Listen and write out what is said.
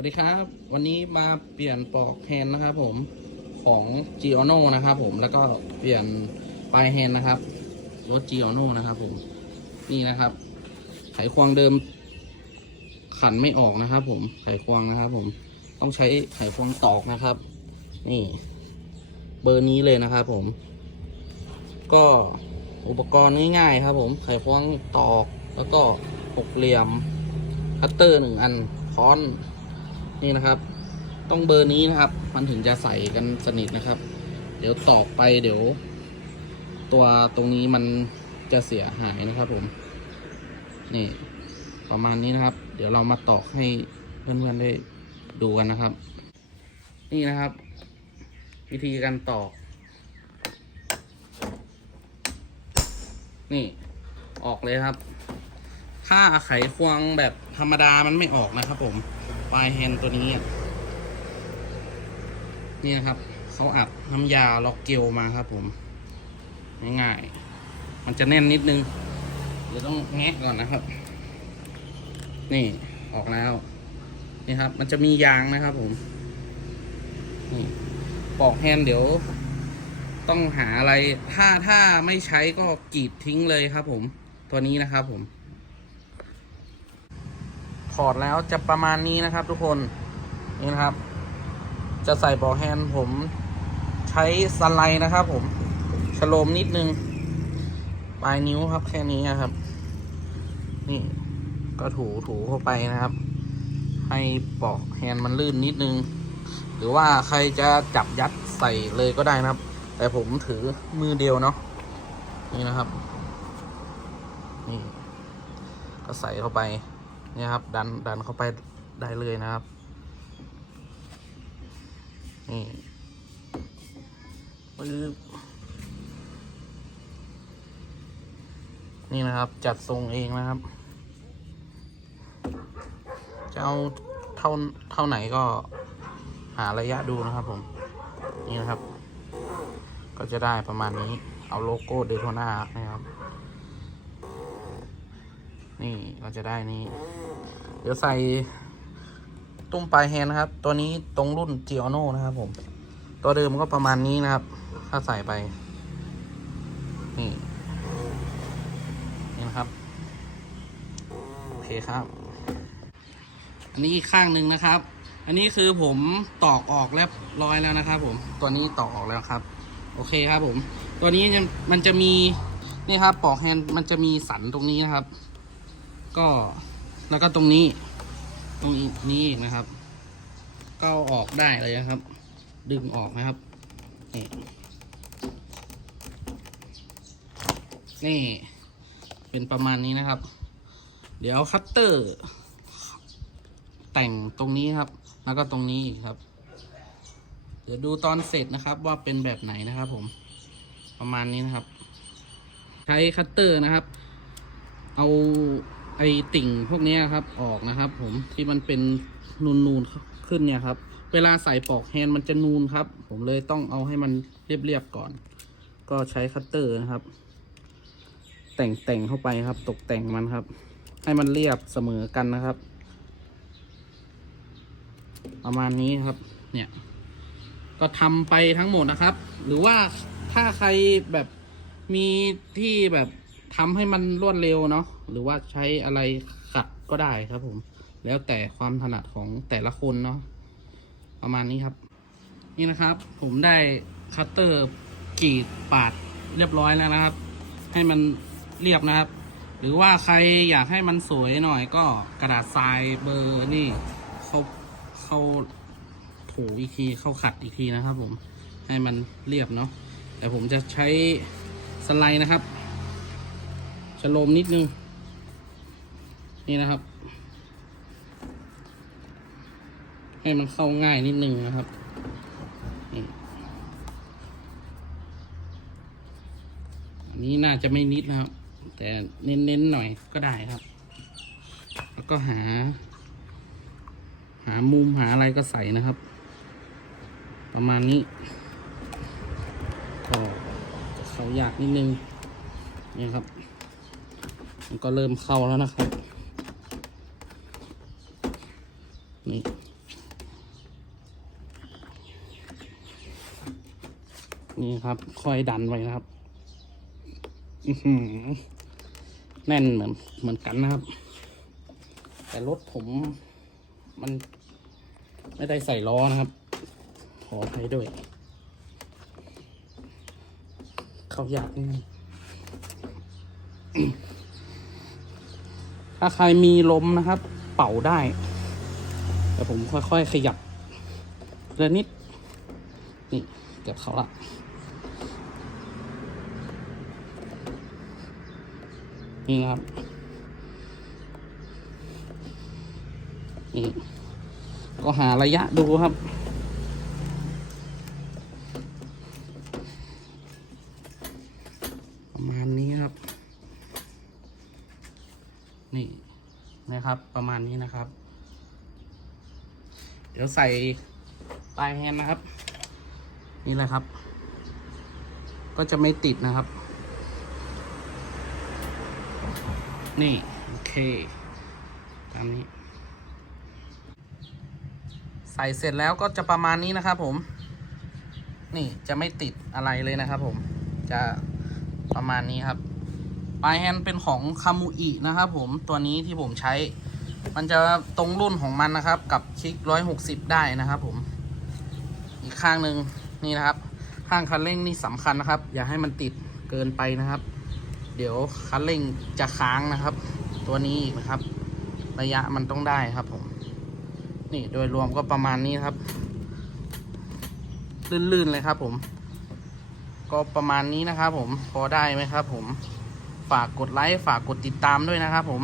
วัสดีครับ วันนี้มาเปลี่ยนปลอกแฮนด์นะครับผมของ g i o n o นะครับผมแล้วก็เปลี่ยนปลายแฮนด์นะครับรถ g i o n o นะครับผมนี่นะครับ ไขควงเดิม ขันไม่ออกนะครับ ผมไขควงนะครับ ผมต้องใช้ไขควงตอกนะครับ นี่ เบอร์นี้เลยนะครับ ผม ก็อุปกรณ์ง่ายๆครับ ผม ไขควงตอกแล้วก็หกเหลี่ยมคัตเตอร์หนึ่งอันค้อน นี่นะครับ ต้องเบอร์นี้นะครับ มันถึงจะใส่กันสนิทนะครับ เดี๋ยวตอกไปเดี๋ยว ตัวตรงนี้มันจะเสียหายนะครับผม นี่ ประมาณนี้นะครับ เดี๋ยวเรามาตอกให้เพื่อนๆได้ดูกันนะครับ นี่นะครับ วิธีการตอก นี่ออกเลยครับ ถ้าไขควงแบบธรรมดามันไม่ออกนะครับผม ปลายแฮนตัวนี้นี่นะครับเขาอัดน้ำยาล็อกเกลมาครับ ผมง่ายๆมันจะแน่นนิดนึงเดี๋ยวต้องแงะก่อนนะครับ นี่ออกแล้วนี่ครับ มันจะมียางนะครับ ผมนี่ปอกแฮนเดี๋ยว ต้องหาอะไรถ้าถ้าไม่ใช้ก็กรีดทิ้งเลยครับ ผมตัวนี้นะครับ ผม ถอดแล้วจะประมาณนี้นะครับ ทุกคนนี่นะครับ จะใส่ปอกแฮนด์ผมใช้สไลด์นะครับ ผมฉโลมนิดนึงปลายนิ้วครับแค่นี้นะครับ นี่ก็ถูถูเข้าไปนะครับ ให้ปอกแฮนด์มันลื่นนิดนึง หรือว่าใครจะจับยัดใส่เลยก็ได้นะครับ แต่ผมถือมือเดียวเนาะนี่นะครับ นี่ ก็ใส่เข้าไป เนี่ยครับ ดันดันเข้าไปได้เลยนะครับ นี่ปึ๊บนี่นะครับ จัดทรงเองนะครับ จะเอาเท่าเท่าไหนก็หาระยะดูนะครับผม นี่นะครับ ก็จะได้ประมาณนี้ เอาโลโก้เดโทนานะครับ นี่ก็จะได้นี้ เดี๋ยวใส่ตุ้มปลายแฮนนะครับ ตัวนี้ตรงรุ่น g i o n o นะครับผม ตัวเดิมก็ประมาณนี้นะครับ ถ้าใส่ไป นี่ นี่นะครับ โอเคครับ อันนี้อีกข้างหนึ่งนะครับ อันนี้คือผมตอกออกเรียบร้อยแล้วนะครับ ผม ตัวนี้ตอกออกแล้วครับ โอเคครับผม ตัวนี้มันจะมี นี่ครับปอกแฮนด์มันจะมีสันตรงนี้นะครับ ก็แล้วก็ตรงนี้ ตรงนี้อีกนะครับ ก็อออกได้เลยนะครับ ดึงออกนะครับ นี่นี่เป็นประมาณนี้นะครับ เดี๋ยวคัตเตอร์ แต่งตรงนี้ครับ แล้วก็ตรงนี้ครับ เดี๋ยวดูตอนเสร็จนะครับ ว่าเป็นแบบไหนนะครับ ผม ประมาณนี้นะครับ ใช้คัตเตอร์นะครับ เอา ไอติ่งพวกนี้ครับออกนะครับผมที่มันเป็นนูนๆขึ้นเนี่ยครับ เวลาใส่ปอกแฮนด์มันจะนูนครับ ผมเลยต้องเอาให้มันเรียบๆก่อน ก็ใช้คัตเตอร์นะครับ แต่งแต่งเข้าไปครับ ตกแต่งมันครับ ให้มันเรียบเสมอกันนะครับ ประมาณนี้ครับ เนี่ย ก็ทำไปทั้งหมดนะครับ หรือว่าถ้าใครแบบมีที่แบบ ทำให้มันรวดเร็วเนาะหรือว่าใช้อะไรขัดก็ได้ครับผม แล้วแต่ความถนัดของแต่ละคนเนาะประมาณนี้ครับ นี่นะครับ ผมได้คัตเตอร์กรีดปาดเรียบร้อยแล้วนะครับ ให้มันเรียบนะครับ หรือว่าใครอยากให้มันสวยหน่อยก็กระดาษทรายเบอร์นี่เขาเขาถูอีกทีเข้าขัดอีกทีนะครับ ผมให้มันเรียบเนาะแต่ผมจะใช้สไลด์นะครับ ชโลมนิดนึง นี่นะครับ ให้มันเข้าง่ายนิดนึงนะครับนี่อันนี้น่าจะไม่นิดนะครับ แต่เน้นๆหน่อยก็ได้ครับ แล้วก็หา หามุมหาอะไรก็ใส่นะครับ ประมาณนี้ก็เข้ายากนิดนึงนี่ครับ ก็เริ่มเข้าแล้วนะครับ นี่นี่ครับ ค่อยดันไว้นะครับแน่นเหมือนเหมือนกันนะครับ แต่รถผมมันไม่ได้ใส่ล้อนะครับ ขอใภัด้วย เขาอยากนี่ ถ้าใครมีลมนะครับ เป่าได้ แต่ผมค่อยๆขยับเรือนิด นี่เกือบเขาละนี่ครับนี่ก็หาระยะดูครับ ประมาณนี้ครับ นี่นะครับ ประมาณนี้นะครับ เดี๋ยวใส่ปลายแฮนนะครับ นี่แหละครับ ก็จะไม่ติดนะครับ นี่ โอเค ตามนี้ ใส่เสร็จแล้วก็จะประมาณนี้นะครับผม นี่จะไม่ติดอะไรเลยนะครับผม จะประมาณนี้ครับ ปลายแฮนด์เป็นของคามูอินะครับผมตัวนี้ที่ผมใช้ มันจะตรงรุ่นของมันนะครับ กับคลิกร้อยหกสิบได้นะครับผมอีกข้างหนึ่งนี่นะครับ ข้างคันเร่งนี่สำคัญนะครับ อย่าให้มันติดเกินไปนะครับ เดี๋ยวคันเร่งจะค้างนะครับ ตัวนี้อีกนะครับ ระยะมันต้องได้ครับผม นี่โดยรวมก็ประมาณนี้ครับ ลื่นๆเลยครับผม ก็ประมาณนี้นะครับผมพอได้ไหมครับผม ฝากกดไลค์ฝากกดติดตามด้วยนะครับผม